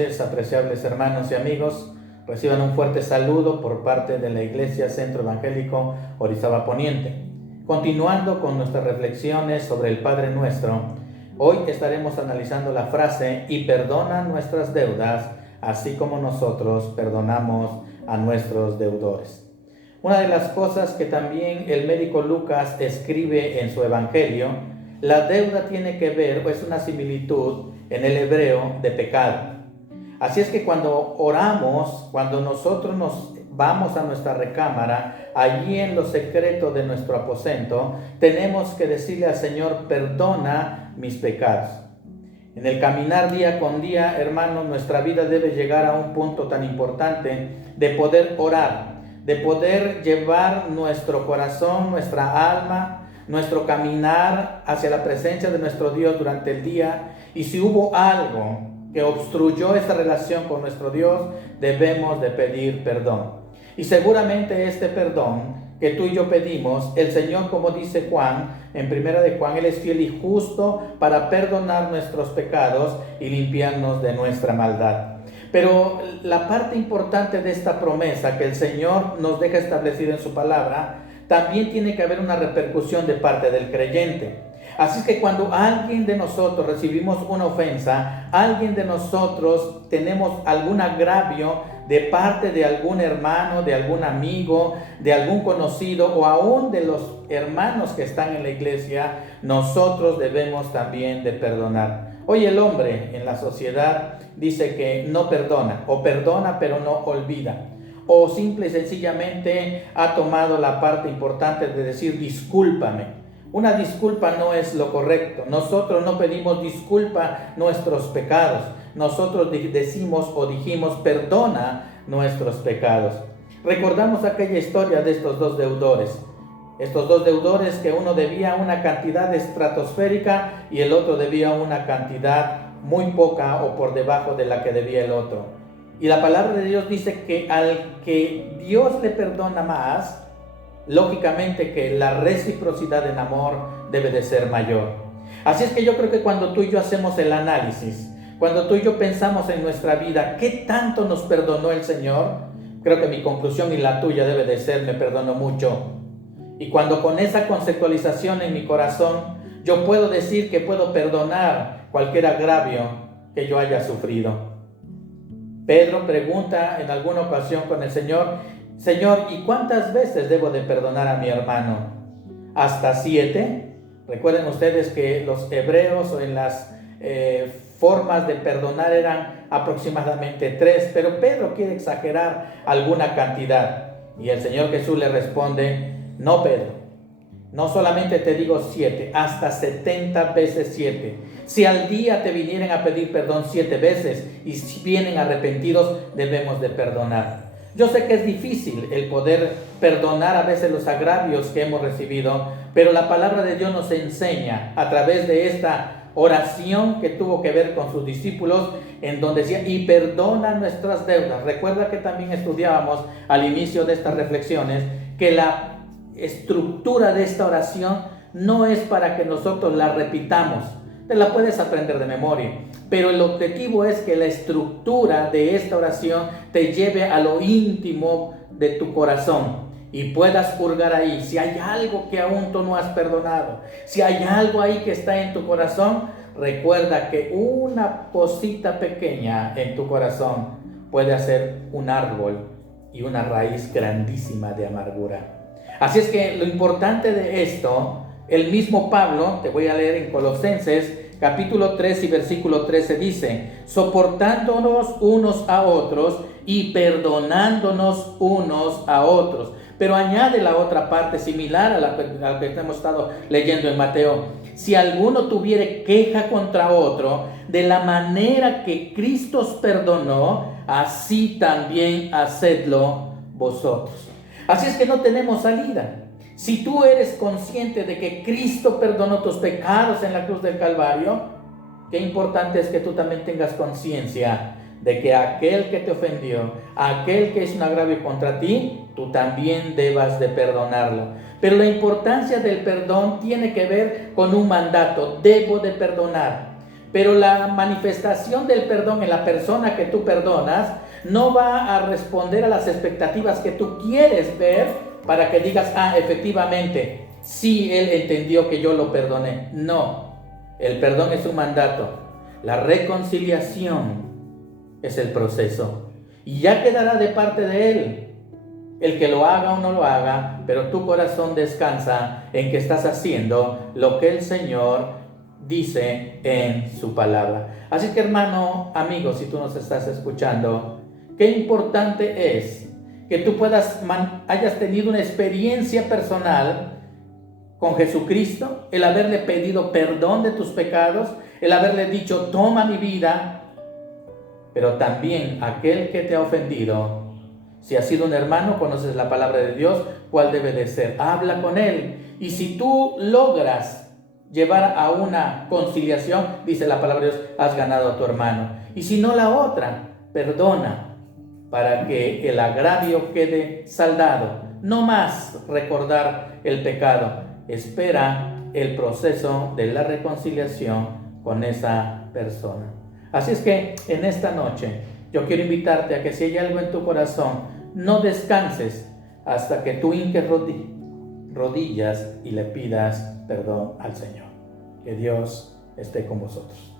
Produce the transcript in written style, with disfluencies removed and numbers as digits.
noches, apreciables hermanos y amigos. Reciban un fuerte saludo por parte de la Iglesia Centro Evangélico Orizaba Poniente. Continuando con nuestras reflexiones sobre el Padre Nuestro, hoy estaremos analizando la frase: y perdona nuestras deudas, así como nosotros perdonamos a nuestros deudores. Una de las cosas que también el médico Lucas escribe en su Evangelio, la deuda tiene que ver, o es una similitud en el hebreo, de pecado. Así es que cuando oramos, cuando nosotros nos vamos a nuestra recámara, allí en lo secreto de nuestro aposento, tenemos que decirle al Señor: perdona mis pecados. En el caminar día con día, hermanos, nuestra vida debe llegar a un punto tan importante de poder orar, de poder llevar nuestro corazón, nuestra alma, nuestro caminar hacia la presencia de nuestro Dios durante el día. Y si hubo algo que obstruyó esa relación con nuestro Dios, debemos de pedir perdón. Y seguramente este perdón que tú y yo pedimos, el Señor, como dice Juan, en primera de Juan, Él es fiel y justo para perdonar nuestros pecados y limpiarnos de nuestra maldad. Pero la parte importante de esta promesa que el Señor nos deja establecida en su palabra, también tiene que haber una repercusión de parte del creyente. Así es que cuando alguien de nosotros recibimos una ofensa, alguien de nosotros tenemos algún agravio de parte de algún hermano, de algún amigo, de algún conocido o aún de los hermanos que están en la iglesia, nosotros debemos también de perdonar. Hoy el hombre en la sociedad dice que no perdona, o perdona pero no olvida, o simple y sencillamente ha tomado la parte importante de decir discúlpame. Una disculpa no es lo correcto. Nosotros no pedimos disculpa nuestros pecados. Nosotros decimos o dijimos perdona nuestros pecados. Recordamos aquella historia de estos dos deudores. Estos dos deudores, que uno debía una cantidad estratosférica y el otro debía una cantidad muy poca o por debajo de la que debía el otro. Y la palabra de Dios dice que al que Dios le perdona más, lógicamente que la reciprocidad en amor debe de ser mayor. Así es que yo creo que cuando tú y yo hacemos el análisis, cuando tú y yo pensamos en nuestra vida, ¿qué tanto nos perdonó el Señor? Creo que mi conclusión y la tuya debe de ser: me perdonó mucho. Y cuando con esa conceptualización en mi corazón, yo puedo decir que puedo perdonar cualquier agravio que yo haya sufrido. Pedro pregunta en alguna ocasión con el Señor: Señor, ¿y cuántas veces debo de perdonar a mi hermano? ¿Hasta 7? Recuerden ustedes que los hebreos en las formas de perdonar eran aproximadamente 3, pero Pedro quiere exagerar alguna cantidad. Y el Señor Jesús le responde: no, Pedro, no solamente te digo 7, hasta 70 veces 7. Si al día te vinieran a pedir perdón 7 veces y si vienen arrepentidos, debemos de perdonar. Yo sé que es difícil el poder perdonar a veces los agravios que hemos recibido, pero la palabra de Dios nos enseña a través de esta oración que tuvo que ver con sus discípulos, en donde decía: y perdona nuestras deudas. Recuerda que también estudiábamos al inicio de estas reflexiones que la estructura de esta oración no es para que nosotros la repitamos. Te la puedes aprender de memoria, pero el objetivo es que la estructura de esta oración te lleve a lo íntimo de tu corazón y puedas hurgar ahí. Si hay algo que aún tú no has perdonado, si hay algo ahí que está en tu corazón, recuerda que una cosita pequeña en tu corazón puede hacer un árbol y una raíz grandísima de amargura. Así es que lo importante de esto, el mismo Pablo, te voy a leer en Colosenses capítulo 3 y versículo 13, dice: soportándonos unos a otros y perdonándonos unos a otros. Pero añade la otra parte similar a la que hemos estado leyendo en Mateo: si alguno tuviere queja contra otro, de la manera que Cristo os perdonó, así también hacedlo vosotros. Así es que no tenemos salida. Si tú eres consciente de que Cristo perdonó tus pecados en la cruz del Calvario, qué importante es que tú también tengas conciencia de que aquel que te ofendió, aquel que es un agravio contra ti, tú también debas de perdonarlo. Pero la importancia del perdón tiene que ver con un mandato: debo de perdonar. Pero la manifestación del perdón en la persona que tú perdonas no va a responder a las expectativas que tú quieres ver para que digas, efectivamente, sí, él entendió que yo lo perdoné. No, el perdón es un mandato. La reconciliación es el proceso. Y ya quedará de parte de él el que lo haga o no lo haga, pero tu corazón descansa en que estás haciendo lo que el Señor dice en su palabra. Así que, hermano, amigo, si tú nos estás escuchando, qué importante es que tú hayas tenido una experiencia personal con Jesucristo, el haberle pedido perdón de tus pecados, el haberle dicho, toma mi vida, pero también aquel que te ha ofendido. Si has sido un hermano, conoces la palabra de Dios, cuál debe de ser. Habla con él. Y si tú logras llevar a una conciliación, dice la palabra de Dios, has ganado a tu hermano. Y si no, la otra, perdona, para que el agravio quede saldado. No más recordar el pecado. Espera el proceso de la reconciliación con esa persona. Así es que en esta noche yo quiero invitarte a que si hay algo en tu corazón, no descanses hasta que tú hinques rodillas y le pidas perdón al Señor. Que Dios esté con vosotros.